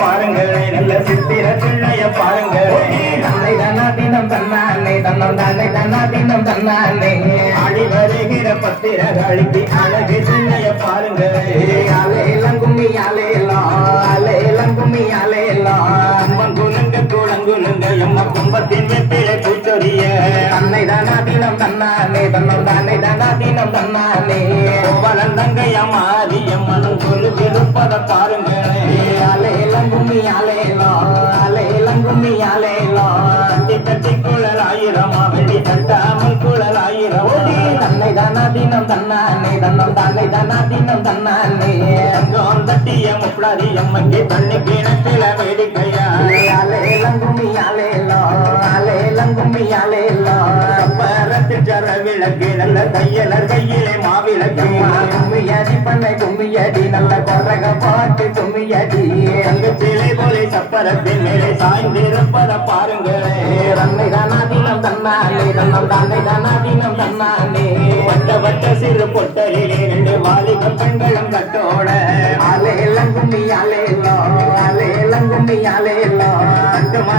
பாருங்கள் நல்ல சித்திர பிள்ளைய பாருங்கள் தன்னை தன்னா தினம் தன்னானே தன்னம் தன்னை தன்னா தினம் தன்னானே ஆடி வருகிற பத்திரகாளிக்கு அழகு பிள்ளைய பாருங்கள் அலேலம் கும்மி அலேலம் அலேலம் கும்மி அலேலம் தினம் தன்னானே தன்னம் தானே தானா தினம் தன்னானே. தங்கம் தட்டிய முப்படாதி எம்மக்கு தண்ணி கிணக்கில வேடிக்கையா அலேலம் கும்மி அலேலம் அலேலம் கும்மி அலேலம் பரத்தில் சர விளக்கு நல்ல தையலர் கையிலே மாவிளக்கு. கும்மியடி பண்ணை கும்மியடி நல்ல கொரக பாட்டு கும்மியடி. தங்க சிலை போலே சப்பரத்தின் மேலே சாய்ந்திருப்பத பாருங்களே. தன்னை தானா தினம் தன்னானே தன்னம் தானே தானா தினம் தன்னானே. வட்ட வட்ட சிறு பொட்டலிலே ரெண்டு வாலிப பெண்களும் கட்டோட. அலேலம் கும்மி அலேலம் அலேலம் கும்மி அலேலம் அட்டு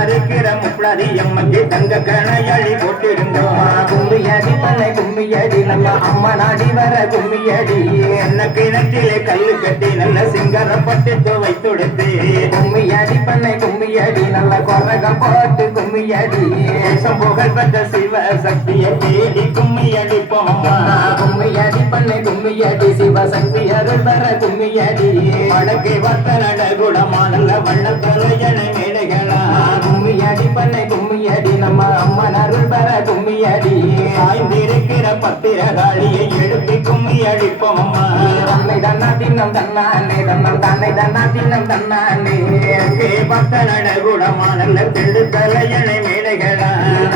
மறுக்கிற முப்படாதி எம்மக்கு தங்க கணையழி போட்டிருந்தோம் கும்மியடி தலை கும்மியடி நம்ம அம்மா நாடி வர கும்மியடி. என்ன கிணற்றிலே கல்லு கட்டி நல்ல சிங்கர பட்டு வைத்துடுத்து கும்மியடி பண்ணை கும்மியடி நல்ல கொரகம் போட்டு கும்மியடி. தேசம் புகழ் பெற்ற சிவ சக்தியை தேடி கும்மியடி போமா கும்மியடி பண்ணை கும்மியடி சிவசக்தி அருள் பெற கும்மியடி. வடக்கை வத்த நடகுடமா வண்ண வண்ணத்தலையனை மேடைகளா. கும்மியடி பண்ணை கும்மி கும்மியடி நம்ம அம்மன் அருள் பெற கும்மியடி. சாய்ந்திருக்கிற பத்திரகாளியை எழுப்பி கும்மி அடிப்போம் அம்மா. தன்னை தன்னா தின்னம் தன்னானே தன்னம் தன்னை தன்னா தின்னம் தன்னானே. வடக்கே வத்த நடகுடமா நல்ல தெள்ளு தலையனை மேடைகளா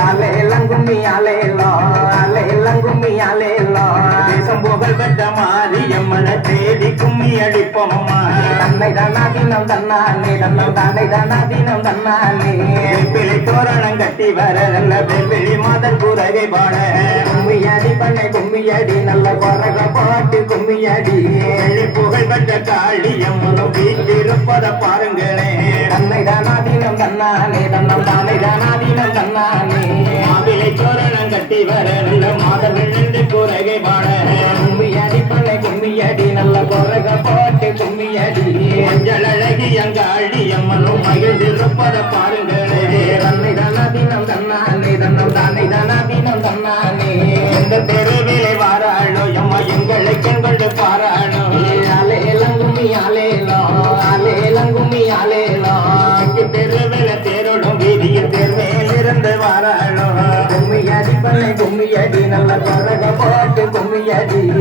அலேலம் கும்மி அலை எல்லாம் கும்மி அலை எல்லாம் தேசம் புகழ் பெற்ற மாரியம்மனை தேடி கும்மி அடிப்போம் அம்மா. தன்னை தன்னா தின்னம் தன்னானே தன்னம் தன்னை தன்னா தின்னம் தன்னானே. பிழை தோரணம் கட்டி வர நல்ல வெள்ளி மாதர் கூறகை பாட. கும்மியடி பண்ணை கும்மியடி நல்ல பறக பாட்டு கும்மியடி. வெள்ளி புகழ் பெற்ற காளியம்மனும் வீட்டிருப்பத பாருங்களே. தன்னை தானாதீனம் தன்னானே தன்னம் தானே தானாதீனம் தன்னானே. மாவிலை சோரணம் கட்டி வர நல்ல மாதர் வெள்ளி கூறகை பாட. கும்மியடி பண்ணை கும்மியடி நல்ல பறக பாட்டு கும்மியடி. மஞ்சள் அழகி அங்க அழியம்மனும் மகிழ்ந்திருப்பத பாருங்களே. தன்னை தானா தினம் தன்னானே தன்னம் தானே தானா தினம்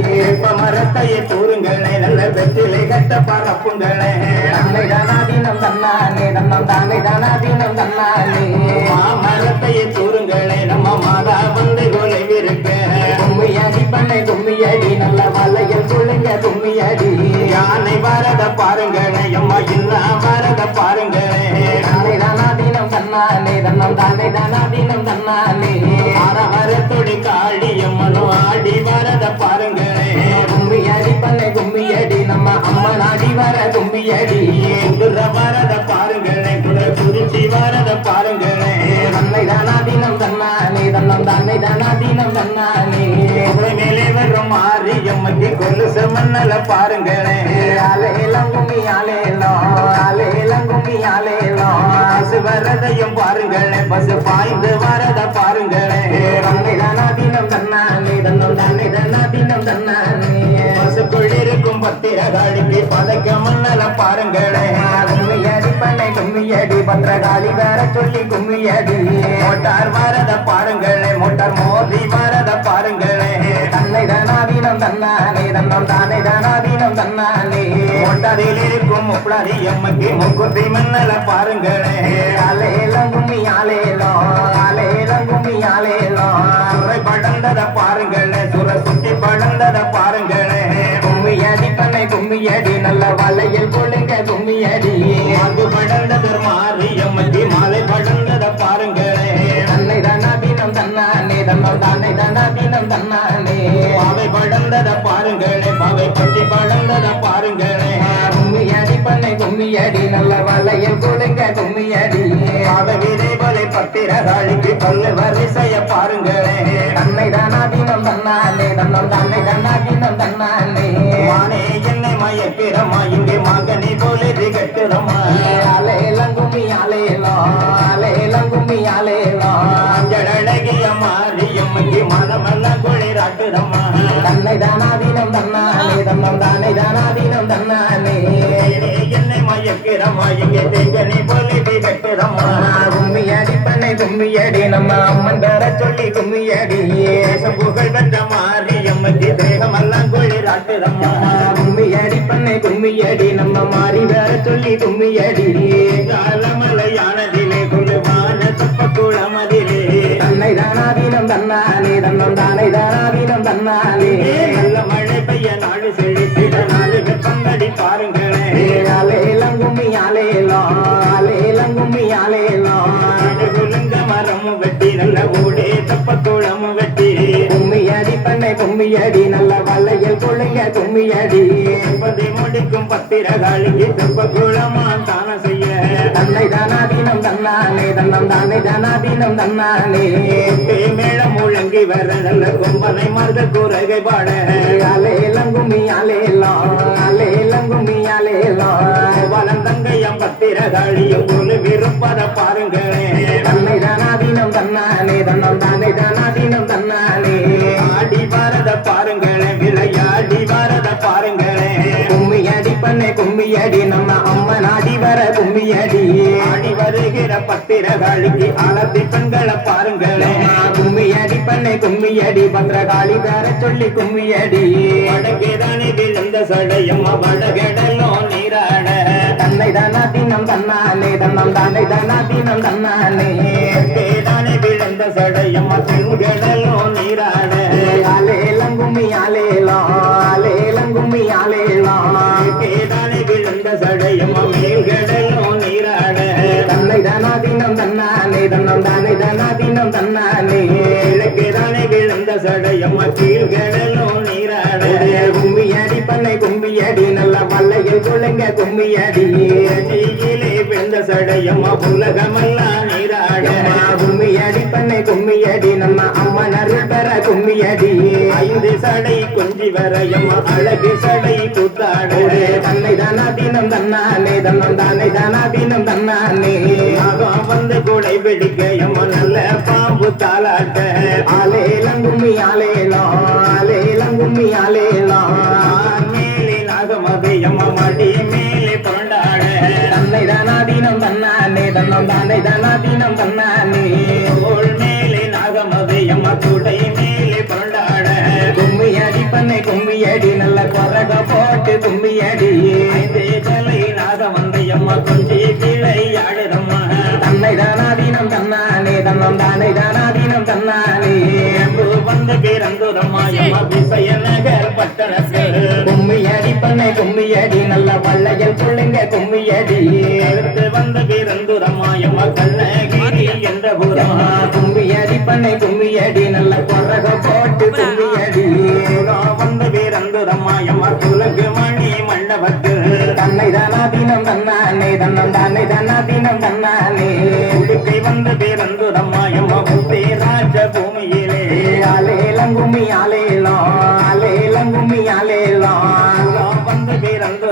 இப்ப மரத்தையே தூருங்களே நல்ல வெற்றிலை கட்ட பரப்புங்களே. தன்னை தானா தினம் தன்னானே தன்னம் தானே தானா தினம் தன்னானே. மாமரத்தையே தூருங்களே நம்ம மாதா வந்து கொலைவிருக்க கும்மியடி பண்ணை கும்மியடி நல்ல மலையில் குளிங்க கும்மியடி. யானை வரத பாருங்களே அம்மா இன்னும் வரத பாருங்களே. தானே தானா தினம் தன்னானே தன்னம் தானே தானா தினம் தன்னானே. மரமரத்துடி காளி அம்மனும் ஆடி வரத பாருங்களே அம்மன் அடி வர கும்மியடி குதிரை வரத பாருங்களே குதிரை குறிச்சி வரத பாருங்களே. தன்னை தானா தினம் தன்னானே தன்னம் தன்னை தானா தினம் தன்னானே. மேலே வரும் மாறி அம்மக்கு கொல்லு செம்மன்னல பாருங்களே. அலேலம் கும்மி அலேலம் அலேலம் கும்மி அலேலம் பசு வரதையும் பாருங்களே பசு பாய்ந்து வரத பாருங்களே. தன்னை தானா தினம் தன்னானே தன்னம் தன்னை தானா தினம் தன்னானே. பசுக்குள் இருக்கும் பத்திரகாளிக்கு பதைக்க முன்னல பாருங்களே. கும்மியடி பண்ணை கும்மியடி பத்திரகாளி வேற சொல்லி கும்மியடி. மோட்டார் வரத பாருங்களே மோட்டார் மோதி வரத பாருங்களே. தன்னை தானா தினம் தன்னானே தன்னம் தானே தானா தினம் தன்னானே. மோட்டாரில் இருக்கும் முப்படாரி அம்மக்கு முக்குத்தி மன்னல பாருங்களே. அலேலம் கும்மி அலேலம் அலேலம் பற்றி பழந்தத பாருங்களே. கும்மியடி பண்ணை கும்மியடி நல்ல வளையல் கொடுங்க கும்மியடி. பாவை விரைவலை பத்திரகாளிக்கு பல்லு வரிசைய பாருங்களே. தன்னை தானா தினம் தன்னாலே தன்னம் தன்னை தானா தினம் தன்னாலே மானே என்னை மயக்கிறமா இங்கே மகனை போல திகட்டுறமா அலையலம் கும்மி அலையலாம் அலையலம் கும்மி அலையலாம் மஞ்சள் அழகிய மாரியம்மக்கு மனமெல்லாம் குளிராட்டுறமா தன்னை தானா தினம் தன்னாலே தன்னம் தானே தானா தினம் தன்னாலே என்னை மயக்கிறமா இங்கே தேங்கனி போல திகட்டுறமா கும்மியடி பண்ணை கும்மியடி நம்ம அம்மன் தர சொல்லி கும்மியடி. புகழ் பெற்ற மாரியம்மக்கு தேகமெல்லாம் குளிராட்டுறமா கும்மியடி பண்ணை கும்மியடி நம்ம மாறி வேற சொல்லி கும்மியடி. காலமலையானதிலே குழுவான தப்பக்குளமதிலே தன்னை தானா தினம் தன்னாலே தன்னம் தானே தானா தினம் கும்மியடி நல்ல வளையல் கொள்ளுங்க கும்மியடி பதி முடிக்கும் பத்திரகாளிக்கு தப்பக்குளமா தான செய்ய. தன்னை தானா தினம் தன்னாலே தன்னம் தானே தானா தினம் தன்னாலே மேளம் முழங்கி வர நல்ல கொம்பனை மருத கூறகை பாட. அலையலம் கும்மி அலையலாம் அலையலம் கும்மி அலையலாம் வளந்தங்கையம் பத்திரகாளியும் குழு விருப்பத பாருங்களே தன்னை தானா தினம் தன்னாலே தன்னம் தானே தானா தினம் தன்னாலே ஆடி வரத பாருங்களே விளையாடி வரத பாருங்களே. கும்மியடி பண்ணை கும்மியடி நம்ம அம்மா நாடி வர கும்மியடி. ஆடி வருகிற பத்திரகாளிக்கு அலத்தி பெண்களை பாருங்களே. கும்மியடி பண்ணை கும்மியடி பத்திரகாளி வேற சொல்லி கும்மியடி. வடகேதானே விழுந்த சடையம் வடகடலோ நீராட. தன்னை தானா தினம் தன்னாலே தன்னம் தானே தானா தினம் தன்னாலே கேதானே விழுந்த சடையம் பெண்கடலோ நீராட. அலேலம் கும்மி அலேலாம் கேதானே விழுந்த சடையம் மேல்கடலோ நீராட. தன்னை தானா தினம் தன்னாலே தன்னம் தானே தானா தினம் தன்னாலே கிழக்கேதானே விழுந்த சடையம் கீழ்கடலோ நீராட. கும்மியடி பண்ணை கும்மியடி நல்ல வல்லையில் கொள்ளுங்க கும்மியடி. சடையம் உலகமெல்லாம் நீராட. கும்மியடி பண்ணை கும்மியடி நம்ம அம்மன் அருள் பெற கும்மியடி. ஐந்து சடை கொஞ்சி வரையம் அழகு சடை கூத்தாடு தன்னை தானா தினம் தன்னாலே தன்னம் தானே தானா தினம் தன்னாலே நாகம் வந்து கூடை பிடிக்க எம்ம நல்ல பாம்பு தாளாட்ட. ஆலேலம் கும்மி ஆலேலம் ஆலேலம் கும்மி ஆலேலம் மேலே நாகமது தன்னை தானா தீனம் தன்னானே தன்னம் தானே தானா தீனம் தன்னானே. தோள் மேலே நாகமது எம்ம கூடை மேலே புரண்டாட. கும்மியடி பண்ணை கும்மியடி நல்ல கொரக போட்டு கும்மியடி. ஐந்து தலை நாகம் வந்து எம்ம கொஞ்சி ஆடுதம்மா. தன்னை தானா தீனம் தன்னானே தன்னம் தானே தானா தீனம் தன்னானே வந்து பிறந்துதம்மா எம்ம திசைய நகர் பட்டணத்தில் பண்ணை கும்மியடி நல்ல வள்ளையல் கொள்ளுங்க கும்மியடி. எடுத்து வந்து பிறந்துதம்மா எம்ம கண்ணகிரி என்ற புறம் கும்மியடி பண்ணை கும்மியடி நல்ல கொரக போட்டு கும்மியடி. வந்து பிறந்துதம்மா எம்ம துலகு மணி மண்டபத்தில் தன்னை தானா தினம் தன்னாலே தன்னம் தானே தானா தினம் தன்னாலே உடுக்கை வந்து பிறந்துதம்மா எம்ம புத்தே ராஜ பூமியிலே ஆலேலம் கும்மி ஆலேலம் ஆலேலம் கும்மி ஆலேலம் வந்து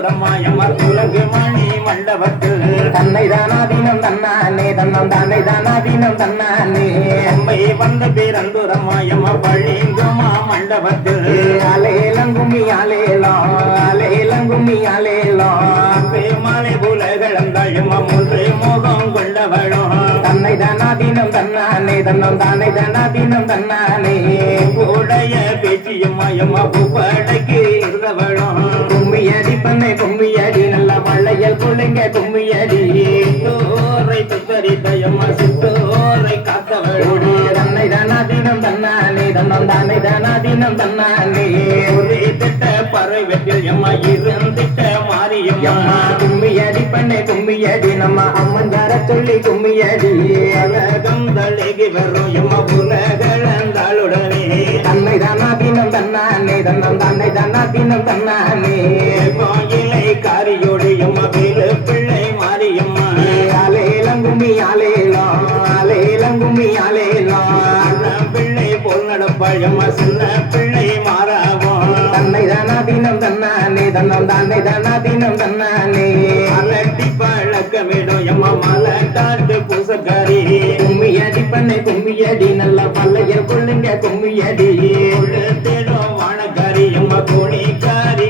பிறந்துதம்மா எம்ம துலகு மணி மண்டபத்தில் தன்னை தானா தினம் தன்னம் தானே தானா தினம் அம்மை வந்து பிறந்துதம்மா எம்ம பழிங்குமா மண்டபத்தில் அலேலம் கும்மி அலேலம் அலேலம் கும்மி அலேலம் மாலை புலகளந்தாள் மோகம் கொண்டவளும் தன்னை தானா தினம் தன்னம் தானே உடைய பேச்சியம்மா எம்ம பூப்படைக்கு பண்ணை கும்மியடி நல்ல வளையல் கொள்ளுங்க கும்மியடி சித்தோரை துத்தரித்த எம்ம சித்தோரை காத்தவளும் தன்னை தானா தினம் தன்னாலே தன்னம் தானே தானா தினம் தன்னாலே ஒரே திட்ட பறவை வெற்றில் எம்மா இருந்திட்ட மாரியம்மா. கும்மியடி பண்ணை கும்மியடி நம்ம அம்மன் தர சொல்லி கும்மியடி அழகம் தழுகி வரும் எம்ம புலகளந்தாளுடனே தன்னை தன்னை தானா தினம் தன்னானே தன்னம் தன்னை தானா தினம் தன்னானே. எம்மா வேலு பிள்ளை மாரியம்மா. அலேலம் கும்மி அலேலம் அலேலம் கும்மி அலேலம் அண்ணன் பிள்ளை போல் நடப்பாயம்மா சின்ன பிள்ளை மாறாவும். தன்னை தானா தினம் தன்னானே தன்னம் தன்னை தானா தினம் தன்னானே. அலட்டி பழக்கமிடும் எம்மா மலை காட்டு பூசக்காரி. கும்மி அடி பண்ணை கும்மி அடி நல்ல பல்லையர் கொள்ளுங்க கும்மி அடி தேடும் வானக்காரி எம்மா காணிக்காரி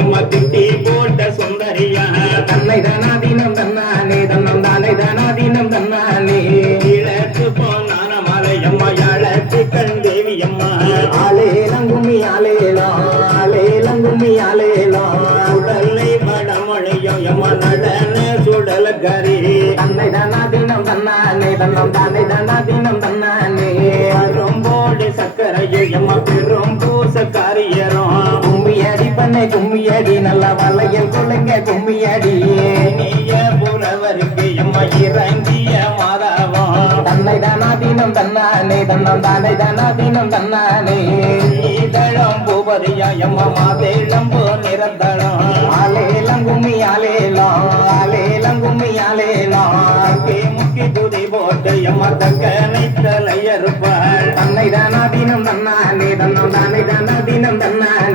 எம்மா திட்டி போட்ட சுந்தரியா? தன்னை தானா தினம் தன்னானே தன்னம் தானே தானா தினம் தன்னானே. இழத்து போனான மலை எம்மா யாழத்து கண் தேவி அம்மா அலேலம் கும்மி அலேலம் அலேலம் கும்மி அலேலம் உடலை மடமொழியும் எம்மா நடன சுடலக்காரி. தன்னை தானா தினம் தன்னானே தன்னம் தானே தானா தினம் தன்னானே. அரும்போடு சக்கரையும் எம்மா பெரும் பூசக்காரியரும் பண்ணை கும்மி அடி நல்லா வளையல் கொள்ளுங்க கும்மி அடி இனிய புலவருக்கு எம்மா இறங்கிய மாதாவும் தன்னை தானா தினம் தன்னானே தன்னம் தானே தானா தினம் தன்னானே. இதழம் பூபதியா எம்மா மாதேளம்பு நிரந்தளம் ஆலேலம் கும்மி ஆலேலம் ஆலேலம் கும்மி ஆலேலம் அங்கே முக்கி துதி போட்டு எம்மா தக்கனை தலையறுப்பாள் தன்னை தானா தினம் தன்னானே தன்னம் தானே தானா தினம் தன்னானே.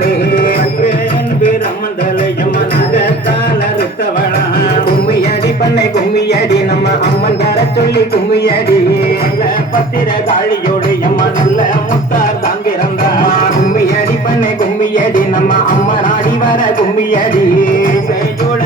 கும்மி நம்ம அம்மன் தர சொல்லி கும்மியடி நல்ல பத்திர காளியோடு அம்மா நல்ல முத்தார் தான் பிறந்தார். கும்மியடி பண்ணை கும்மி நம்ம அம்மன் ஆடி வர கும்மியடி செய்யோட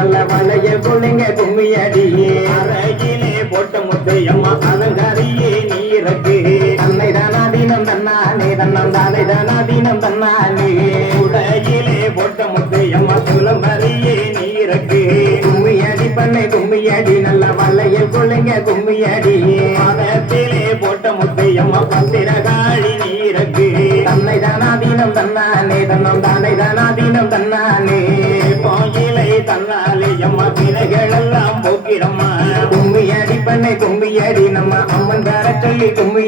நல்ல வளைய கொள்ளுங்க கும்மியடியே. அடி போட்ட முத்து அம்மா அலங்காரியே நீரக்கு. தன்னை தானா தினம் தன்னானே தன்னம் தானே தானா தினம் தன்னானே உலகிலே போட்ட முத்து அம்மா துளம்பரியே நீரக்கு. கும்மியடி பண்ணை கும்மியடி நல்ல வளைய கொள்ளுங்க கும்மியடியே. அடி மதத்திலே போட்ட முத்து அம்மா பத்திரகாழி நீரக்கு. தன்னை தானா தினம் தன்னானே தன்னம் தானே தானா தினம் தன்னானே வைக்கிறோமா எல்லாம் பண்ணை கும்மி நம்ம அம்மன் தர சொல்லி கும்மி